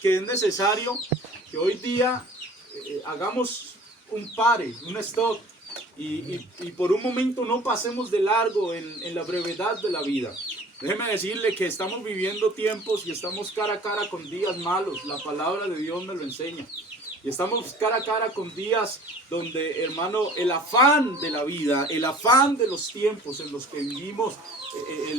que es necesario que hoy día hagamos un pare, un stop, y por un momento no pasemos de largo en la brevedad de la vida. Déjeme decirle que estamos viviendo tiempos y estamos cara a cara con días malos. La palabra de Dios me lo enseña. Y estamos cara a cara con días donde, hermano, el afán de la vida, el afán de los tiempos en los que vivimos,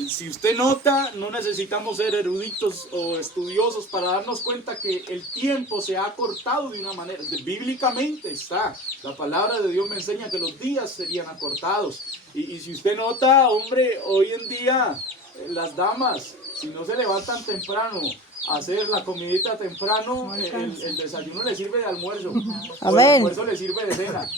si usted nota, no necesitamos ser eruditos o estudiosos para darnos cuenta que el tiempo se ha acortado de una manera, bíblicamente está. La palabra de Dios me enseña que los días serían acortados. Y si usted nota, hombre, hoy en día las damas, si no se levantan temprano, hacer la comidita temprano, el desayuno le sirve de almuerzo, o el almuerzo le sirve de cena,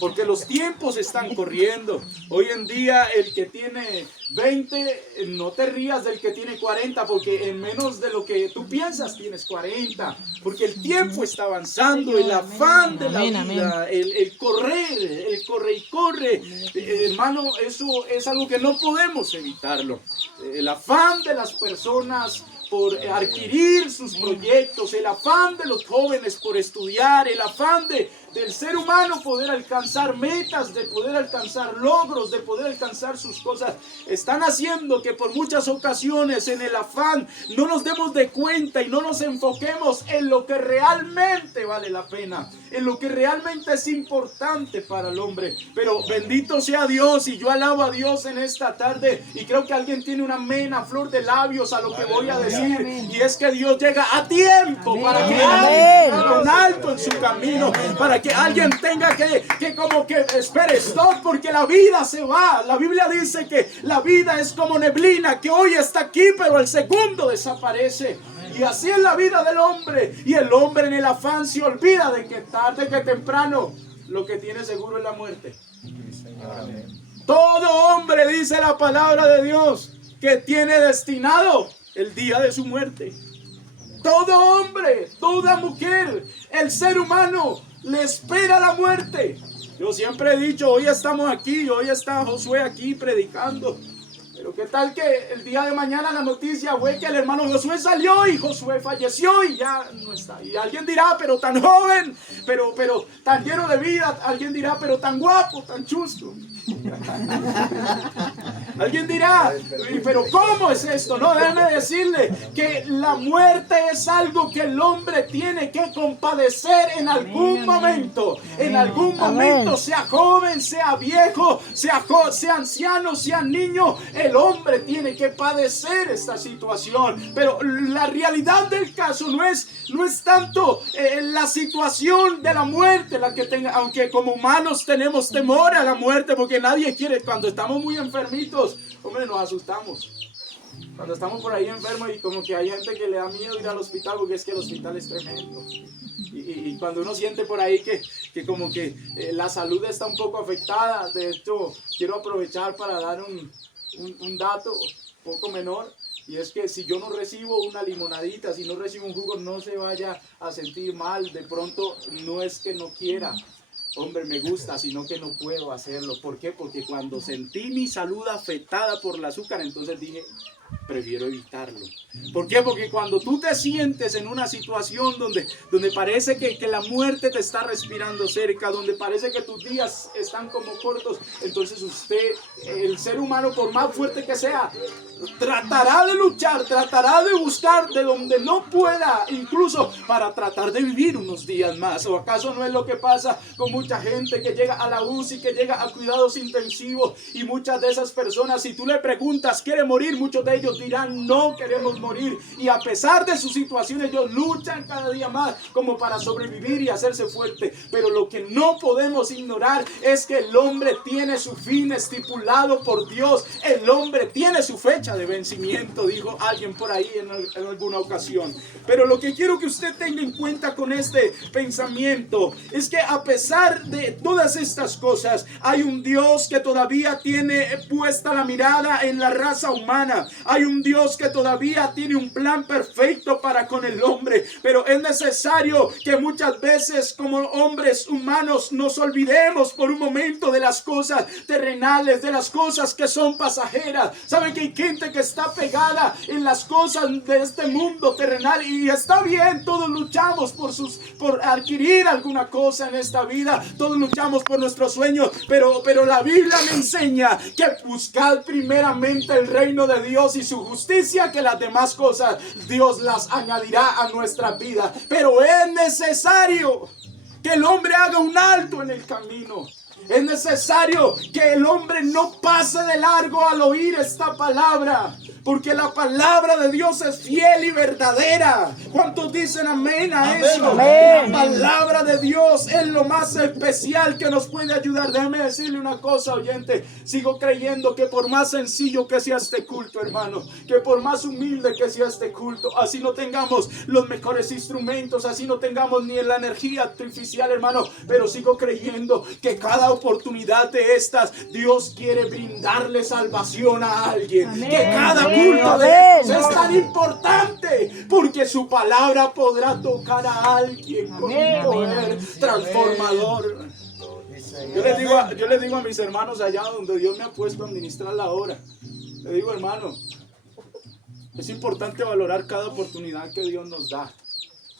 porque los tiempos están corriendo. Hoy en día el que tiene 20, no te rías del que tiene 40, porque en menos de lo que tú piensas tienes 40, porque el tiempo está avanzando, el afán de la vida, el correr, el corre y corre, hermano, eso es algo que no podemos evitarlo. El afán de las personas por adquirir sus proyectos, el afán de los jóvenes por estudiar, el afán del ser humano poder alcanzar metas, de poder alcanzar logros, de poder alcanzar sus cosas, están haciendo que por muchas ocasiones en el afán no nos demos de cuenta y no nos enfoquemos en lo que realmente vale la pena, en lo que realmente es importante para el hombre. Pero bendito sea Dios, y yo alabo a Dios en esta tarde, y creo que alguien tiene una amena, flor de labios a lo que voy a decir, y es que Dios llega a tiempo para que alguien haga un alto en su camino, para que alguien tenga que como que espere, stop, porque la vida se va. La Biblia dice que la vida es como neblina, que hoy está aquí pero al segundo desaparece. Y así es la vida del hombre, y el hombre en el afán se olvida de que tarde que temprano lo que tiene seguro es la muerte. Todo hombre, dice la palabra de Dios, que tiene destinado el día de su muerte. Todo hombre, toda mujer, el ser humano le espera la muerte. Yo siempre he dicho, hoy estamos aquí, hoy está Josué aquí predicando, pero qué tal que el día de mañana la noticia fue que el hermano Josué salió y Josué falleció y ya no está. Y alguien dirá, pero tan joven, pero tan lleno de vida. Alguien dirá, pero tan guapo, tan chusto. Alguien dirá, pero ¿cómo es esto? No, déjeme decirle que la muerte es algo que el hombre tiene que compadecer en algún momento. En algún momento, sea joven, sea viejo, sea anciano, sea niño, el hombre tiene que padecer esta situación. Pero la realidad del caso no es tanto la situación de la muerte la que tenga, aunque como humanos tenemos temor a la muerte, porque nadie quiere. Cuando estamos muy enfermitos, hombre, nos asustamos. Cuando estamos por ahí enfermos y como que hay gente que le da miedo ir al hospital, porque es que el hospital es tremendo. Y cuando uno siente por ahí que como que la salud está un poco afectada, de hecho quiero aprovechar para dar un dato un poco menor. Y es que si yo no recibo una limonadita, si no recibo un jugo, no se vaya a sentir mal. De pronto no es que no quiera, hombre, me gusta, sino que no puedo hacerlo. ¿Por qué? Porque cuando sentí mi salud afectada por el azúcar, entonces dije, prefiero evitarlo. ¿Por qué? Porque cuando tú te sientes en una situación donde parece que la muerte te está respirando cerca, donde parece que tus días están como cortos, entonces usted, el ser humano, por más fuerte que sea, tratará de luchar, tratará de buscar de donde no pueda, incluso para tratar de vivir unos días más. ¿O acaso no es lo que pasa con mucha gente que llega a la UCI, que llega a cuidados intensivos, y muchas de esas personas, si tú le preguntas, ¿quiere morir? Muchos de ellos dirán, no queremos morir, y a pesar de su situación ellos luchan cada día más como para sobrevivir y hacerse fuerte. Pero lo que no podemos ignorar es que el hombre tiene su fin estipulado por Dios. El hombre tiene su fecha de vencimiento, dijo alguien por ahí en alguna ocasión. Pero lo que quiero que usted tenga en cuenta con este pensamiento es que a pesar de todas estas cosas, hay un Dios que todavía tiene puesta la mirada en la raza humana. Hay un Dios que todavía tiene un plan perfecto para con el hombre, pero es necesario que muchas veces como hombres humanos nos olvidemos por un momento de las cosas terrenales, de las cosas que son pasajeras. Saben que hay gente que está pegada en las cosas de este mundo terrenal, y está bien, todos luchamos por adquirir alguna cosa en esta vida, todos luchamos por nuestros sueños, pero la Biblia me enseña que buscad primeramente el reino de Dios y su justicia, que las demás cosas Dios las añadirá a nuestra vida. Pero es necesario que el hombre haga un alto en el camino. Es necesario que el hombre no pase de largo al oír esta palabra, porque la palabra de Dios es fiel y verdadera. ¿Cuántos dicen amén a eso? Amén. La palabra de Dios es lo más especial que nos puede ayudar. Déjeme decirle una cosa, oyente. Sigo creyendo que por más sencillo que sea este culto, hermano, que por más humilde que sea este culto, así no tengamos los mejores instrumentos, así no tengamos ni la energía artificial, hermano, pero sigo creyendo que cada oportunidad de estas, Dios quiere brindarle salvación a alguien. Amén. Que cada Amén. culto de Amén. estos es tan importante, porque su palabra podrá tocar a alguien con Amén. un poder transformador. Yo les digo a mis hermanos allá donde Dios me ha puesto a administrar la obra, le digo, hermano, es importante valorar cada oportunidad que Dios nos da.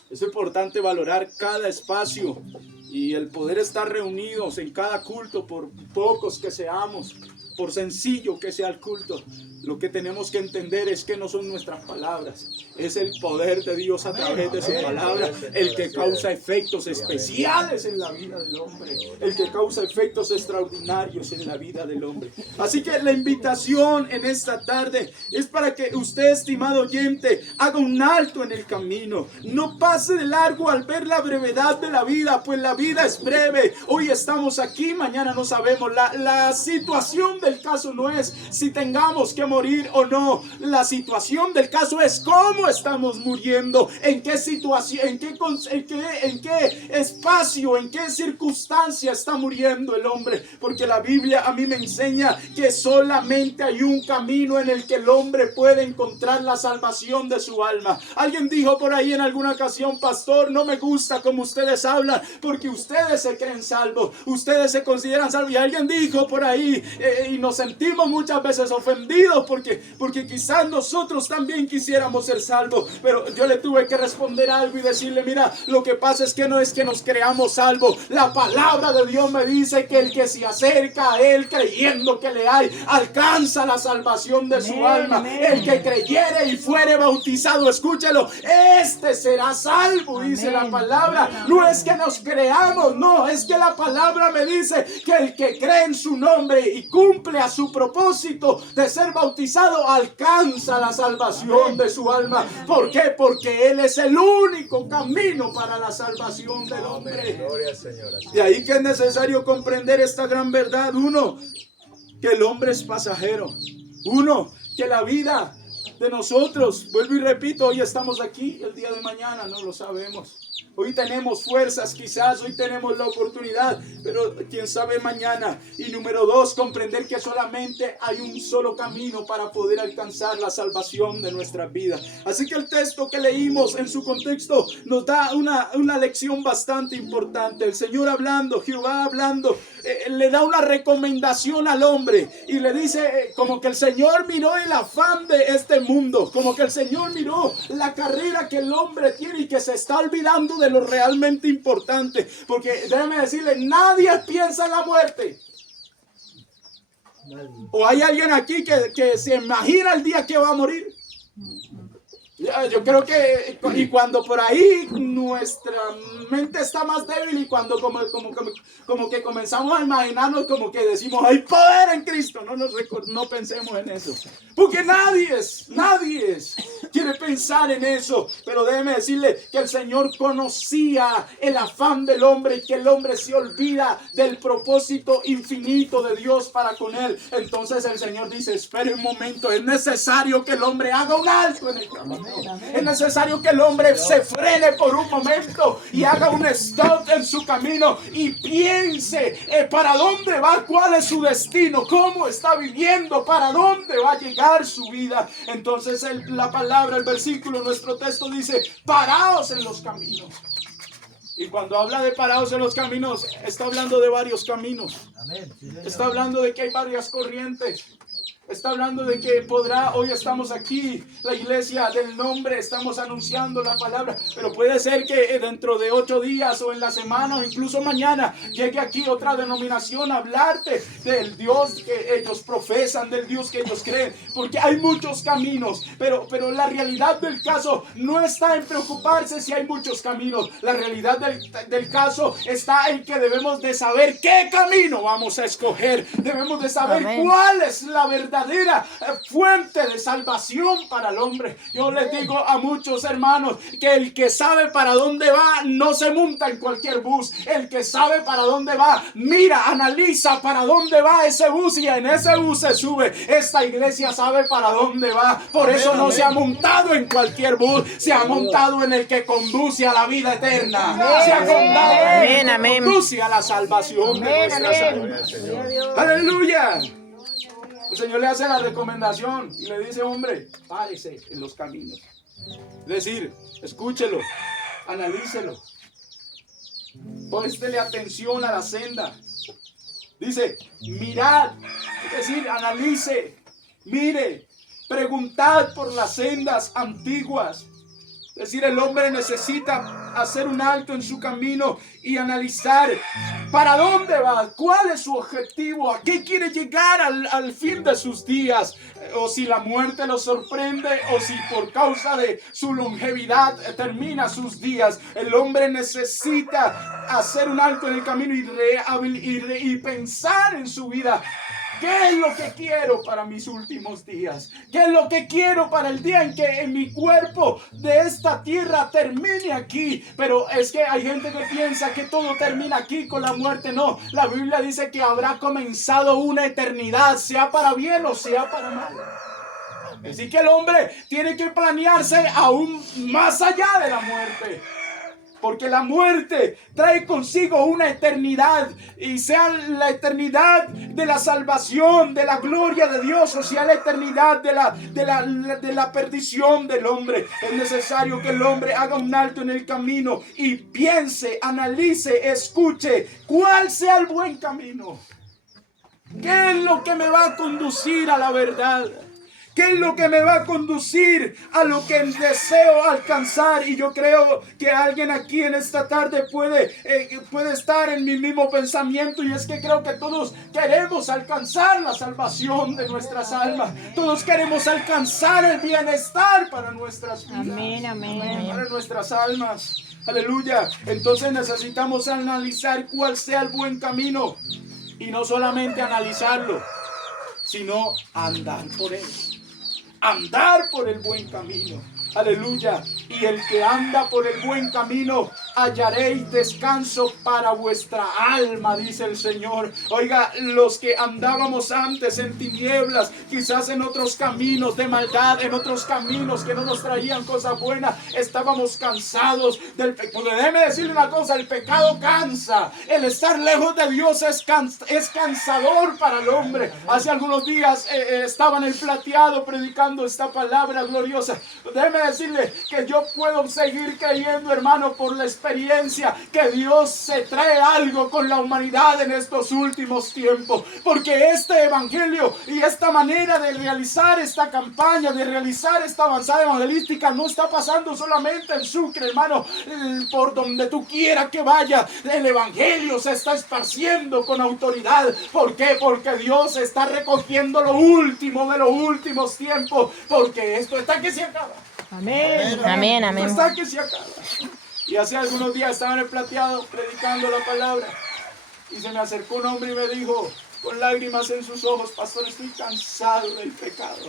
Es importante valorar cada espacio y el poder estar reunidos en cada culto, por pocos que seamos, por sencillo que sea el culto. Lo que tenemos que entender es que no son nuestras palabras, es el poder de Dios a través de su palabra el que causa efectos especiales en la vida del hombre, el que causa efectos extraordinarios en la vida del hombre. Así que la invitación en esta tarde es para que usted, estimado oyente, haga un alto en el camino. No pase de largo al ver la brevedad de la vida, pues la vida es breve. Hoy estamos aquí, mañana no sabemos. La situación del caso no es si tengamos que morir o no. La situación del caso es cómo estamos muriendo, en qué situación, en qué espacio, en qué circunstancia está muriendo el hombre. Porque la Biblia a mí me enseña que solamente hay un camino en el que el hombre puede encontrar la salvación de su alma. Alguien dijo por ahí en alguna ocasión, pastor, no me gusta como ustedes hablan, porque ustedes se creen salvos, ustedes se consideran salvos. Y alguien dijo por ahí, y nos sentimos muchas veces ofendidos porque quizás nosotros también quisiéramos ser salvos. Pero yo le tuve que responder algo y decirle, mira, lo que pasa es que no es que nos creamos salvos. La palabra de Dios me dice que el que se acerca a Él creyendo que le hay, alcanza la salvación de su alma. Amén. El que creyere y fuere bautizado, escúchelo, este será salvo, dice Amén. la palabra. Amén. No es que nos creamos, no, es que la palabra me dice que el que cree en su nombre y cumple a su propósito de ser bautizado, alcanza la salvación de su alma. ¿Por qué? Porque Él es el único camino para la salvación del hombre. Gloria al Señor. De ahí que es necesario comprender esta gran verdad. Uno, que el hombre es pasajero. Uno, que la vida de nosotros, vuelvo y repito, hoy estamos aquí, el día de mañana no lo sabemos. Hoy tenemos fuerzas, quizás hoy tenemos la oportunidad, pero quién sabe mañana. Y número dos, comprender que solamente hay un solo camino para poder alcanzar la salvación de nuestras vidas. Así que el texto que leímos en su contexto nos da una lección bastante importante. El Señor hablando, Jehová hablando, le da una recomendación al hombre y le dice como que el Señor miró el afán de este mundo, como que el Señor miró la carrera que el hombre tiene y que se está olvidando de lo realmente importante. Porque déjeme decirle, nadie piensa en la muerte. ¿O hay alguien aquí que se imagina el día que va a morir? Yo creo que, y cuando por ahí nuestra mente está más débil y cuando como que comenzamos a imaginarnos, como que decimos, hay poder en Cristo, no pensemos en eso. Porque nadie quiere pensar en eso. Pero déjeme decirle que el Señor conocía el afán del hombre y que el hombre se olvida del propósito infinito de Dios para con él. Entonces el Señor dice, espere un momento, es necesario que el hombre haga un alto en el camino. Es necesario que el hombre se frene por un momento y haga un stop en su camino y piense para dónde va, cuál es su destino, cómo está viviendo, para dónde va a llegar su vida. Entonces la palabra, el versículo, nuestro texto dice: paraos en los caminos. Y cuando habla de parados en los caminos, está hablando de varios caminos. Está hablando de que hay varias corrientes. Está hablando de que hoy estamos aquí, la iglesia del nombre, estamos anunciando la palabra, pero puede ser que dentro de 8 días o en la semana o incluso mañana llegue aquí otra denominación a hablarte del Dios que ellos profesan, del Dios que ellos creen, porque hay muchos caminos, pero la realidad del caso no está en preocuparse si hay muchos caminos. La realidad del caso está en que debemos de saber qué camino vamos a escoger, debemos de saber cuál es la verdadera fuente de salvación para el hombre. Yo les digo a muchos hermanos que el que sabe para dónde va no se monta en cualquier bus. El que sabe para dónde va, mira, analiza para dónde va ese bus y en ese bus se sube. Esta iglesia sabe para dónde va, por eso no se ha montado en cualquier bus, se ha montado en el que conduce a la vida eterna, se ha montado en el que conduce a la salvación de nuestras almas. Aleluya. El Señor le hace la recomendación y le dice: hombre, párese en los caminos. Es decir, escúchelo, analícelo, préstele atención a la senda. Dice: mirad, es decir, analice, mire, preguntad por las sendas antiguas. Es decir, el hombre necesita hacer un alto en su camino y analizar para dónde va, cuál es su objetivo, a qué quiere llegar al fin de sus días, o si la muerte lo sorprende, o si por causa de su longevidad termina sus días. El hombre necesita hacer un alto en el camino y pensar en su vida. ¿Qué es lo que quiero para mis últimos días? ¿Qué es lo que quiero para el día en que mi cuerpo de esta tierra termine aquí? Pero es que hay gente que piensa que todo termina aquí con la muerte. No, la Biblia dice que habrá comenzado una eternidad, sea para bien o sea para mal. Así que el hombre tiene que planearse aún más allá de la muerte. Porque la muerte trae consigo una eternidad, y sea la eternidad de la salvación, de la gloria de Dios, o sea la eternidad de la perdición del hombre. Es necesario que el hombre haga un alto en el camino y piense, analice, escuche cuál sea el buen camino. ¿Qué es lo que me va a conducir a la verdad? ¿Qué es lo que me va a conducir a lo que deseo alcanzar? Y yo creo que alguien aquí en esta tarde puede estar en mi mismo pensamiento, y es que creo que todos queremos alcanzar la salvación de nuestras almas. Todos queremos alcanzar el bienestar para nuestras vidas. Amén, amén. Para nuestras almas. Aleluya. Entonces necesitamos analizar cuál sea el buen camino. Y no solamente analizarlo, sino andar por él. Andar por el buen camino. Aleluya. Y el que anda por el buen camino, hallaréis descanso para vuestra alma, dice el Señor. Oiga, los que andábamos antes en tinieblas, quizás en otros caminos de maldad, en otros caminos que no nos traían cosas buenas, estábamos cansados del pecado. Déjeme decirle una cosa: el pecado cansa. El estar lejos de Dios es cansador para el hombre. Hace algunos días estaba en el Plateado predicando esta palabra gloriosa. Déjeme decirle que yo puedo seguir creyendo, hermano, por la experiencia, que Dios se trae algo con la humanidad en estos últimos tiempos, porque este evangelio y esta manera de realizar esta campaña, de realizar esta avanzada evangelística, no está pasando solamente en Sucre, hermano. Por donde tú quieras que vaya, el evangelio se está esparciendo con autoridad. ¿Por qué? Porque Dios está recogiendo lo último de los últimos tiempos, porque esto está que se acaba. Amén. Amén, amén. Hasta que se acaba. Y hace algunos días estaba en el Plateado predicando la palabra, y se me acercó un hombre y me dijo con lágrimas en sus ojos: pastor, estoy cansado del pecado.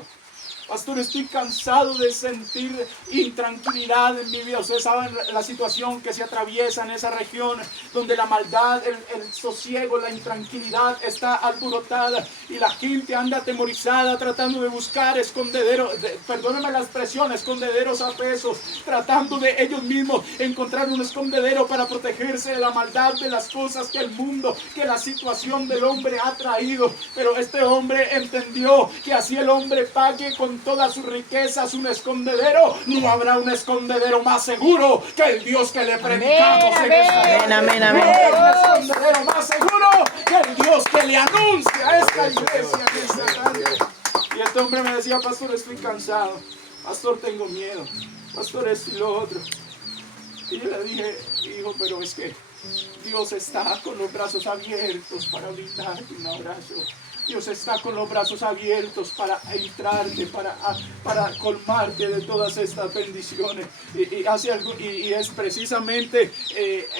Pastor, estoy cansado de sentir intranquilidad en mi vida. Ustedes saben la situación que se atraviesa en esa región, donde la maldad, el sosiego, la intranquilidad está alborotada y la gente anda atemorizada tratando de buscar escondederos, perdónenme la expresión, escondederos a pesos, tratando de ellos mismos encontrar un escondedero para protegerse de la maldad, de las cosas que el mundo, que la situación del hombre ha traído. Pero este hombre entendió que así el hombre pague con todas sus riquezas un escondedero, no habrá un escondedero más seguro que el Dios que le predicamos en esta Amén, amén, amén. no habrá un escondedero más seguro que el Dios que le anuncia a esta iglesia en esta tarde. Y este hombre me decía: pastor, estoy cansado, pastor, tengo miedo, pastor, esto y lo otro. Y yo le dije: hijo, pero es que Dios está con los brazos abiertos para brindarte un abrazo. Dios está con los brazos abiertos para entrarte, para colmarte de todas estas bendiciones. Y es precisamente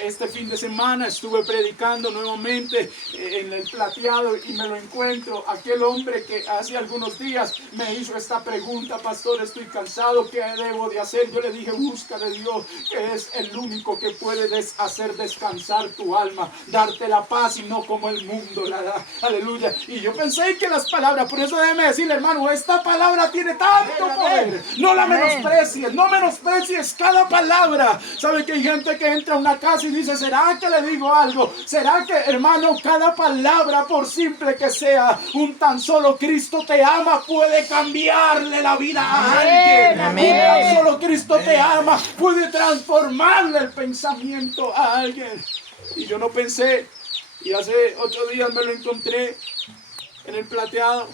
este fin de semana estuve predicando nuevamente en el Plateado y me lo encuentro. Aquel hombre que hace algunos días me hizo esta pregunta: pastor, estoy cansado, ¿qué debo de hacer? Yo le dije: busca de Dios, que es el único que puede hacer descansar tu alma, darte la paz y no como el mundo la da. Aleluya. Y yo pensé que las palabras, por eso déjeme decirle, hermano, esta palabra tiene tanto poder. No la menosprecies, no menosprecies cada palabra. ¿Sabe que hay gente que entra a una casa y dice: ¿será que le digo algo? ¿Será que, hermano, cada palabra, por simple que sea, un tan solo Cristo te ama, puede cambiarle la vida a alguien? Amén. Un tan solo Cristo te ama, puede transformarle el pensamiento a alguien. Y yo no pensé, y hace 8 días me lo encontré en el Plateado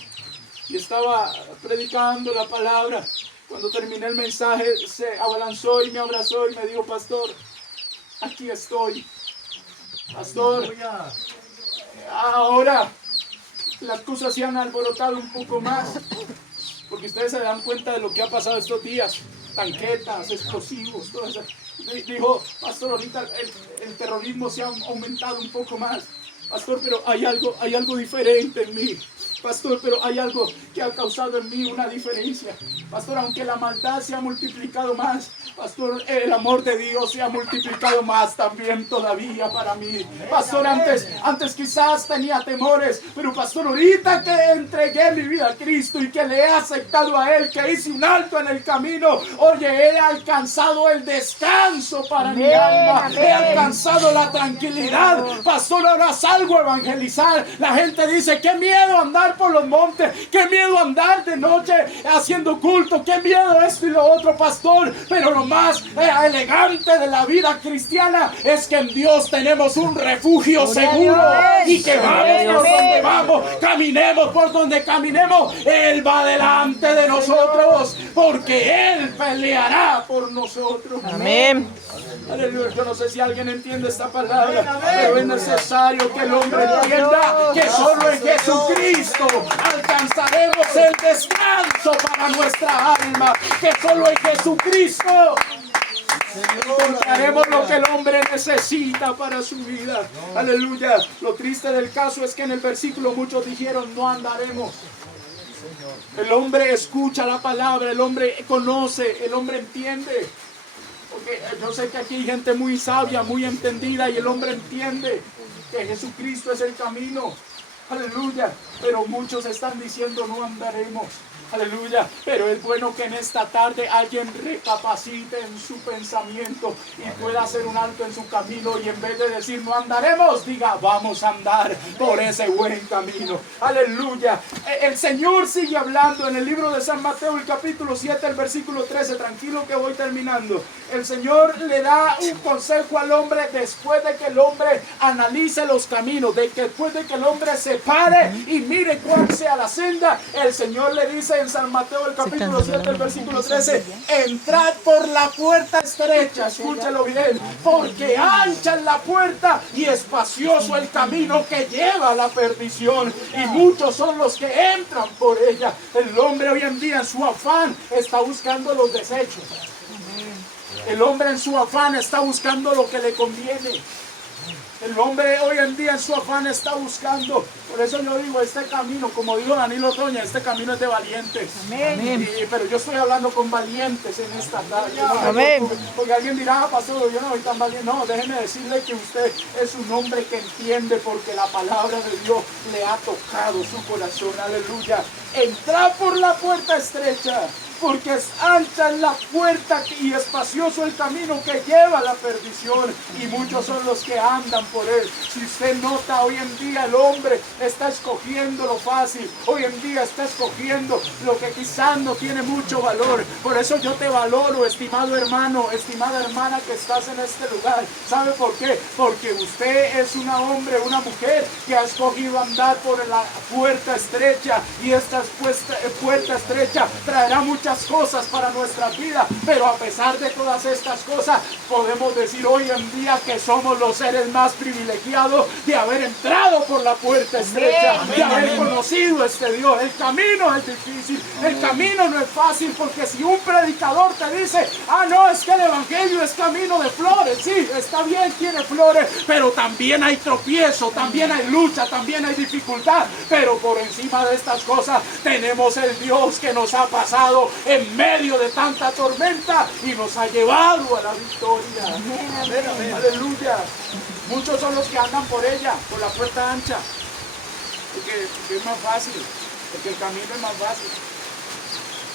y estaba predicando la palabra. Cuando terminé el mensaje, se abalanzó y me abrazó y me dijo: pastor, aquí estoy. Pastor, ahora las cosas se han alborotado un poco más, porque ustedes se dan cuenta de lo que ha pasado estos días: tanquetas, explosivos, todo eso. Dijo: pastor, ahorita el terrorismo se ha aumentado un poco más. Pastor, pero hay algo diferente en mí. Pastor, pero hay algo que ha causado en mí una diferencia. Pastor, aunque la maldad se ha multiplicado más, pastor, el amor de Dios se ha multiplicado más también todavía para mí. Pastor, antes quizás tenía temores, pero pastor, ahorita que entregué mi vida a Cristo y que le he aceptado a Él, que hice un alto en el camino, oye, he alcanzado el descanso para mi alma, he alcanzado la tranquilidad. Pastor, ahora salgo a evangelizar. La gente dice: qué miedo andar por los montes, qué miedo andar de noche haciendo culto, qué miedo esto y lo otro, pastor. Pero lo más elegante de la vida cristiana es que en Dios tenemos un refugio seguro, y que vamos por donde vamos, caminemos por donde caminemos, Él va delante de nosotros, porque Él peleará por nosotros. Amén. Aleluya. Yo no sé si alguien entiende esta palabra, pero es necesario que el hombre entienda que solo en Jesucristo alcanzaremos el descanso para nuestra alma, que solo en Jesucristo encontraremos lo que el hombre necesita para su vida. Aleluya. Lo triste del caso es que en el versículo muchos dijeron: no andaremos. El hombre escucha la palabra, el hombre conoce, el hombre entiende. Porque yo sé que aquí hay gente muy sabia, muy entendida, y el hombre entiende que Jesucristo es el camino. Aleluya. Pero muchos están diciendo: no andaremos. Aleluya. Pero es bueno que en esta tarde alguien recapacite en su pensamiento y pueda hacer un alto en su camino, y en vez de decir no andaremos, diga: vamos a andar por ese buen camino. Aleluya. El Señor sigue hablando en el libro de San Mateo, el capítulo 7, el versículo 13. Tranquilo que voy terminando. El Señor le da un consejo al hombre después de que el hombre analice los caminos, después de que el hombre se pare y mire cuál sea la senda. El Señor le dice en San Mateo, el capítulo 7, el versículo 13: entrad por la puerta estrecha, escúchelo bien, porque ancha es la puerta y espacioso el camino que lleva a la perdición, y muchos son los que entran por ella. El hombre hoy en día en su afán está buscando los desechos. El hombre en su afán está buscando lo que le conviene. El hombre hoy en día en su afán está buscando. Por eso yo digo, este camino, como dijo Danilo Toña, este camino es de valientes. Amén. Pero yo estoy hablando con valientes en esta tarde. Yo no Amén. porque alguien dirá, pastor, yo no soy tan valiente. No, déjeme decirle que usted es un hombre que entiende porque la palabra de Dios le ha tocado su corazón. Aleluya. Entra por la puerta estrecha, porque es ancha la puerta y espacioso el camino que lleva a la perdición, y muchos son los que andan por él. Si usted nota, hoy en día el hombre está escogiendo lo fácil, hoy en día está escogiendo lo que quizás no tiene mucho valor. Por eso yo te valoro, estimado hermano, estimada hermana que estás en este lugar. ¿Sabe por qué? Porque usted es un hombre, una mujer que ha escogido andar por la puerta estrecha, y esta puerta estrecha traerá muchas cosas para nuestra vida, pero a pesar de todas estas cosas podemos decir hoy en día que somos los seres más privilegiados de haber entrado por la puerta estrecha, de haber conocido este Dios. El camino es difícil, el camino no es fácil, porque si un predicador te dice, no, es que el evangelio es camino de flores, sí, está bien, tiene flores, pero también hay tropiezo, también hay lucha, también hay dificultad, pero por encima de estas cosas tenemos el Dios que nos ha pasado en medio de tanta tormenta y nos ha llevado a la victoria. Amén. Aleluya. Muchos son los que andan por ella, por la puerta ancha, porque es más fácil, porque el camino es más fácil.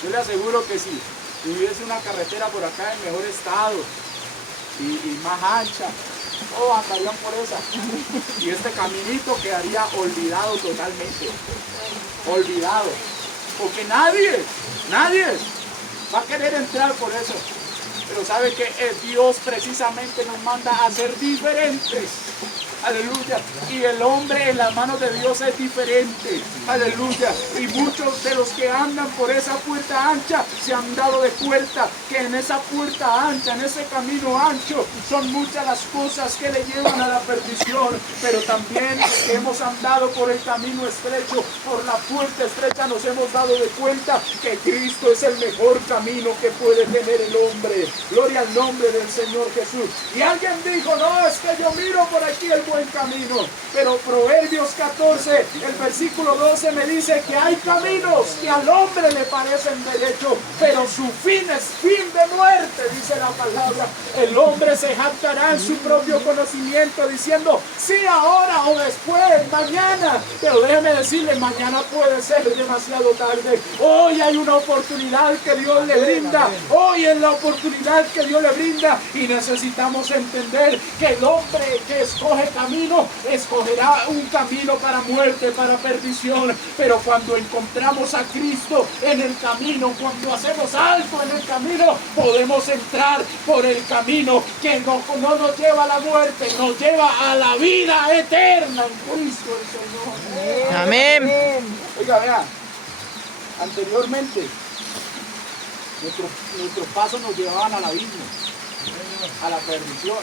Yo le aseguro que si hubiese una carretera por acá en mejor estado y más ancha, andarían por esa, y este caminito quedaría olvidado totalmente, olvidado, porque nadie va a querer entrar por eso. Pero sabe que Dios precisamente nos manda a ser diferentes. Aleluya. Y el hombre en las manos de Dios es diferente. Aleluya. Y muchos de los que andan por esa puerta ancha se han dado de cuenta que en esa puerta ancha, en ese camino ancho, son muchas las cosas que le llevan a la perdición. Pero también que hemos andado por el camino estrecho, por la puerta estrecha, nos hemos dado de cuenta que Cristo es el mejor camino que puede tener el hombre. Gloria al nombre del Señor Jesús. Y alguien dijo, no, es que yo miro por aquí el buen camino. Pero Proverbios 14, el versículo 12 me dice que hay caminos que al hombre le parecen derechos, pero su fin es fin de muerte, dice la palabra. El hombre se jactará en su propio conocimiento diciendo, sí, ahora o después, mañana. Pero déjeme decirle, mañana puede ser demasiado tarde. Hoy hay una oportunidad que Dios le brinda. Hoy es la oportunidad que Dios le brinda, y necesitamos entender que el hombre que escoge camino, escogerá un camino para muerte, para perdición. Pero cuando encontramos a Cristo en el camino, cuando hacemos alto en el camino, podemos entrar por el camino que no nos lleva a la muerte, nos lleva a la vida eterna en Cristo el Señor. Amén. Oiga, vean, anteriormente nuestros pasos nos llevaban al abismo, a la perdición.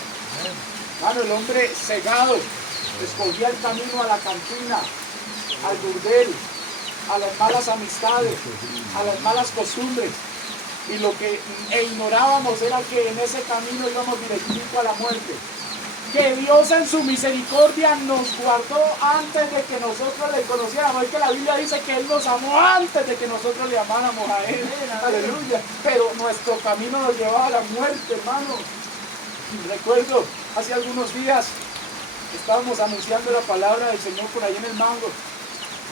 Claro, el hombre cegado escogía el camino a la cantina, al burdel, a las malas amistades, a las malas costumbres. Y lo que ignorábamos era que en ese camino íbamos directito a la muerte. Que Dios en su misericordia nos guardó antes de que nosotros le conociéramos. Es que la Biblia dice que Él nos amó antes de que nosotros le amáramos a Él. Aleluya. Pero nuestro camino nos llevaba a la muerte, hermano. Recuerdo, hace algunos días estábamos anunciando la palabra del Señor por ahí en el Mango,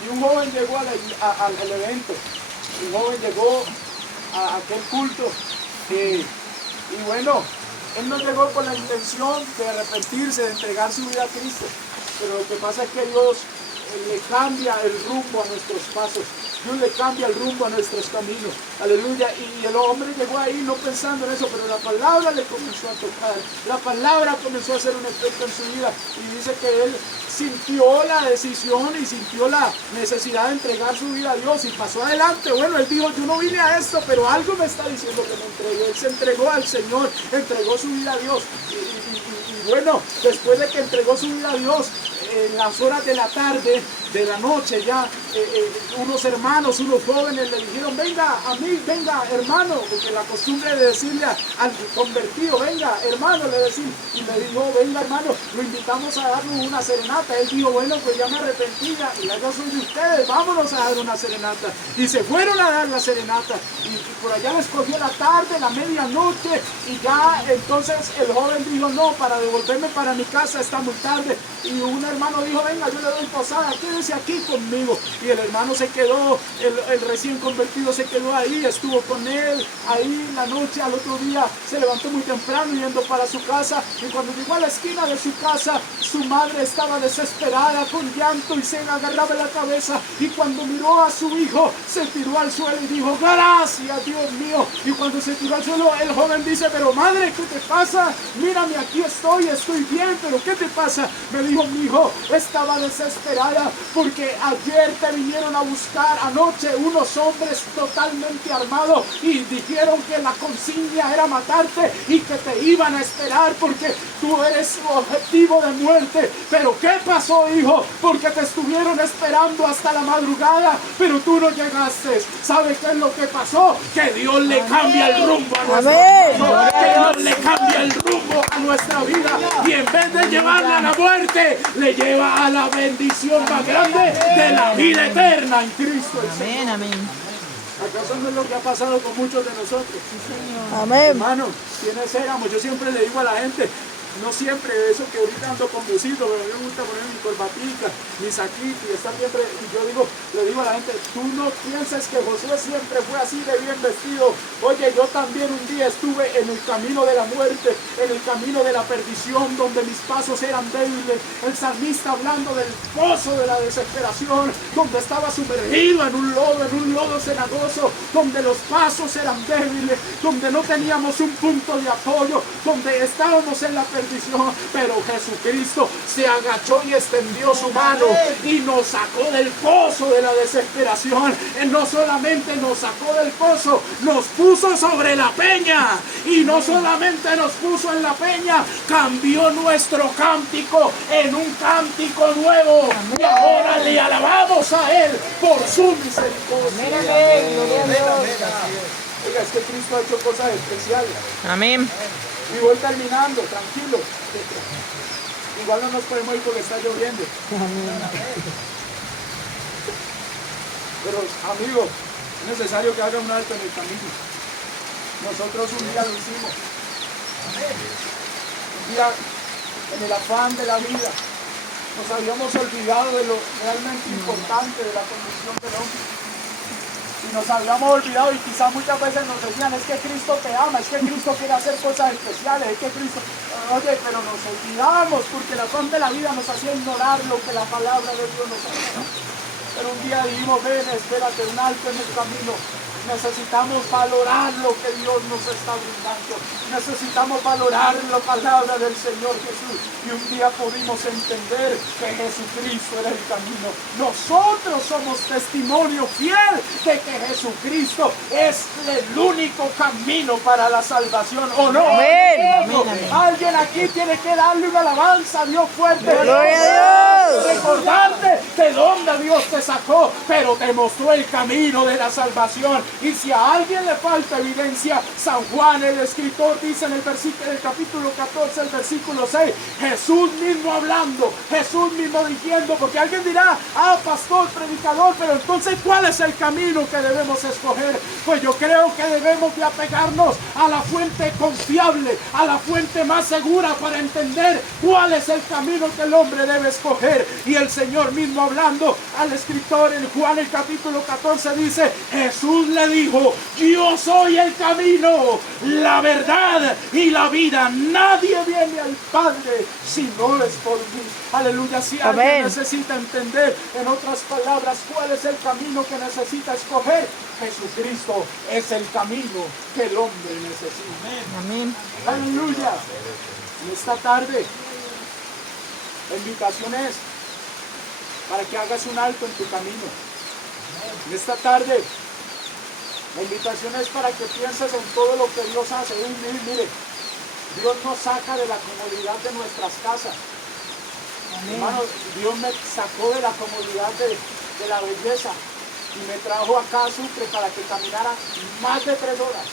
y un joven llegó al evento. Un joven llegó a aquel culto, y bueno, él no llegó con la intención de arrepentirse, de entregar su vida a Cristo, pero lo que pasa es que Dios le cambia el rumbo a nuestros pasos. Dios le cambia el rumbo a nuestros caminos. Aleluya. Y el hombre llegó ahí no pensando en eso, pero la palabra le comenzó a tocar. La palabra comenzó a hacer un efecto en su vida. Y dice que él sintió la decisión y sintió la necesidad de entregar su vida a Dios y pasó adelante. Bueno, él dijo, yo no vine a esto, pero algo me está diciendo que me entregue. Él se entregó al Señor, entregó su vida a Dios. Y bueno, después de que entregó su vida a Dios, en las horas de la tarde, de la noche ya, unos hermanos, unos jóvenes le dijeron, venga a mí, venga hermano, porque la costumbre de decirle al convertido, venga hermano, le decimos, y le dijo, venga hermano, lo invitamos a darnos una serenata. Él dijo, bueno, pues ya me arrepentí y ya yo soy de ustedes, vámonos a dar una serenata. Y se fueron a dar la serenata y por allá les cogió la tarde, la medianoche, y ya entonces el joven dijo, no, para devolverme para mi casa está muy tarde. Y un hermano dijo, venga, yo le doy posada, quédese aquí conmigo. Y el hermano se quedó, el recién convertido se quedó ahí, estuvo con él ahí la noche. Al otro día se levantó muy temprano yendo para su casa, y cuando llegó a la esquina de su casa, su madre estaba desesperada con llanto y se agarraba la cabeza, y cuando miró a su hijo se tiró al suelo y dijo, gracias Dios mío. Y cuando se tiró al suelo, el joven dice, pero madre, ¿qué te pasa? Mírame, aquí estoy bien, pero ¿qué te pasa? Me dijo, mi hijo, estaba desesperada porque ayer te vinieron a buscar, anoche, unos hombres totalmente armados, y dijeron que la consigna era matarte y que te iban a esperar porque tú eres objetivo de muerte. Pero ¿qué pasó, hijo? Porque te estuvieron esperando hasta la madrugada, pero tú no llegaste. ¿Sabe qué es lo que pasó? Que Dios le cambia el rumbo a nuestra vida. Que Dios le cambia el rumbo a nuestra vida, y en vez de llevarla a la muerte, le lleva a la bendición más grande de la vida eterna en Cristo el Señor. Amén, amén. ¿Acaso no es lo que ha pasado con muchos de nosotros? Sí, Señor. Amén. Hermano, ¿quiénes éramos? Yo siempre le digo a la gente, no siempre eso que ahorita ando con busito, pero a mí me gusta poner mi corbatica, mi saquito y estar siempre, y yo digo, le digo a la gente, tú no pienses que Josué siempre fue así de bien vestido. Oye, yo también un día estuve en el camino de la muerte, en el camino de la perdición, donde mis pasos eran débiles. El salmista hablando del pozo de la desesperación, donde estaba sumergido en un lodo cenagoso, donde los pasos eran débiles, donde no teníamos un punto de apoyo, donde estábamos en la perdición, pero Jesucristo se agachó y extendió su mano y nos sacó del pozo de la desesperación. Él no solamente nos sacó del pozo, nos puso sobre la peña, y no solamente nos puso en la peña, cambió nuestro cántico en un cántico nuevo. Y ahora le alabamos a Él por su misericordia. Oiga, es que Cristo ha hecho cosas especiales. Amén. Y voy terminando, tranquilo. Igual no nos podemos ir porque está lloviendo. Pero, amigo, es necesario que haga un alto en el camino. Nosotros un día lo hicimos. Un día, en el afán de la vida, nos habíamos olvidado de lo realmente importante de la condición del hombre. Y nos habíamos olvidado, y quizás muchas veces nos decían, es que Cristo te ama, es que Cristo quiere hacer cosas especiales, es que Cristo... Oye, pero nos olvidamos porque el afán de la vida nos hacía ignorar lo que la palabra de Dios nos hacía. Pero un día dijimos, ven, espérate, un alto en el camino. Necesitamos valorar lo que Dios nos está brindando. Necesitamos valorar la palabra del Señor Jesús. Y un día pudimos entender que Jesucristo era el camino. Nosotros somos testimonio fiel de que Jesucristo es el único camino para la salvación. ¿O no? Amén. Amén, amén. Alguien aquí tiene que darle una alabanza a Dios fuerte. Gloria a Dios. Recordarte de dónde Dios te sacó, pero te mostró el camino de la salvación. Y si a alguien le falta evidencia, San Juan el escritor dice en el capítulo 14, el versículo 6, Jesús mismo hablando, Jesús mismo diciendo, porque alguien dirá, pastor, predicador, pero entonces ¿cuál es el camino que debemos escoger? Pues yo creo que debemos de apegarnos a la fuente confiable, a la fuente más segura para entender cuál es el camino que el hombre debe escoger. Y el Señor mismo hablando al escritor en Juan el capítulo 14 dice, Jesús le dijo, yo soy el camino, la verdad y la vida. Nadie viene al Padre si no es por mí. Aleluya. Si alguien necesita entender, en otras palabras, cuál es el camino que necesita escoger, Jesucristo es el camino que el hombre necesita. Amén. Aleluya. En esta tarde, la invitación es para que hagas un alto en tu camino. En esta tarde, la invitación es para que pienses en todo lo que Dios hace. Mire, Dios nos saca de la comodidad de nuestras casas. Hermano, Dios me sacó de la comodidad de la belleza y me trajo acá a Sucre para que caminara más de 3 horas.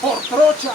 Por trocha.